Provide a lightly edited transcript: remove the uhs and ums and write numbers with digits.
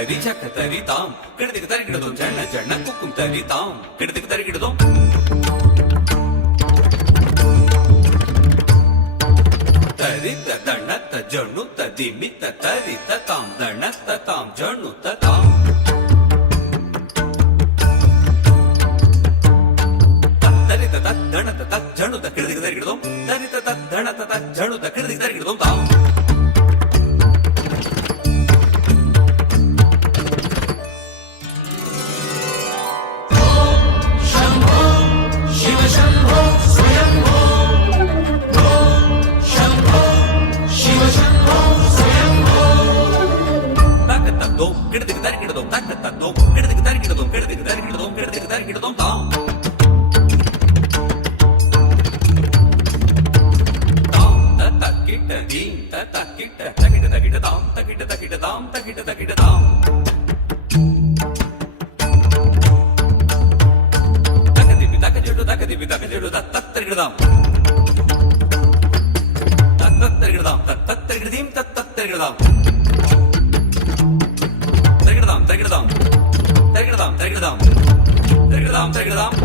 தரி சக்க தரி தாம் கிடதுக்கு தரிக்கிடதும் ஜண்ண ஜண்ண குக்கும் தரி தாம் கிடதுக்கு தரிக்கிடதும் தரி தண்ண ஜண்ணு திமி தரி தாம் தண்ண தாம் ஜண்ணு தாம் தரி தண்ண ஜண்ணு கிடதுக்கு தரிக்கிடதும் தரி தண்ண ஜண்ணு கிடதுக்கு தரிக்கிடதும் தாம் கிடதுக்கு தரிக்கிடதும் தக்கத்தோம் கிடதுக்கு தரிக்கிடதும் கிடதுக்கு தரிக்கிடதும் கிடதுக்கு தரிக்கிடதும் தாம் தாம் தக்கிட்ட தீம் தக்கிட்ட தக்கிட்ட தக்கிட்ட தாம் தக்கிட்ட தக்கிட்ட தாம் தக்கிட்ட தக்கிட்ட தாம் தக்கதிபி தக்கஜுடு தத்தரிக்கிடதாம் தத்தரிக்கிடதாம் தத்தரிக்கிடதீம் தத்தரிக்கிடதாம் Take it down.